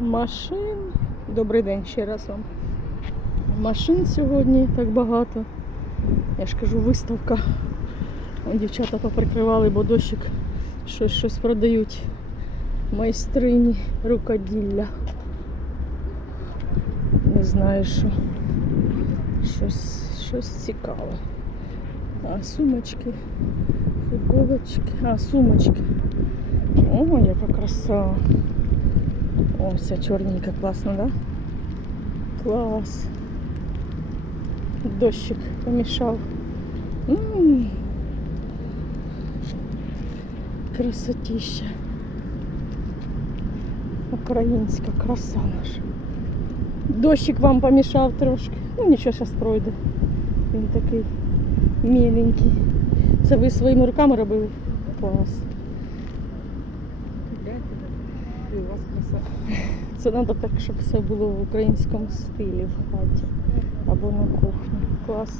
Машин. Добрий день ще раз вам. Машин сьогодні так багато. Я ж кажу, виставка. Дівчата поприкривали, бо дощик щось щось продають. Майстрині рукоділля. Не знаю що. Щось, щось цікаве. А, сумочки, футболочки. А, сумочки. О, яка краса. О, вся чорненька, класно, да? Клас. Дощик помішав. М. Красотища. Українська краса наша. Дощик вам помішав трошки. Ну нічого, зараз пройде. Він такий міленький. Це ви своїми руками робили? Клас. І у вас краса. Це треба так, щоб все було в українському стилі в хаті або на кухні. Клас.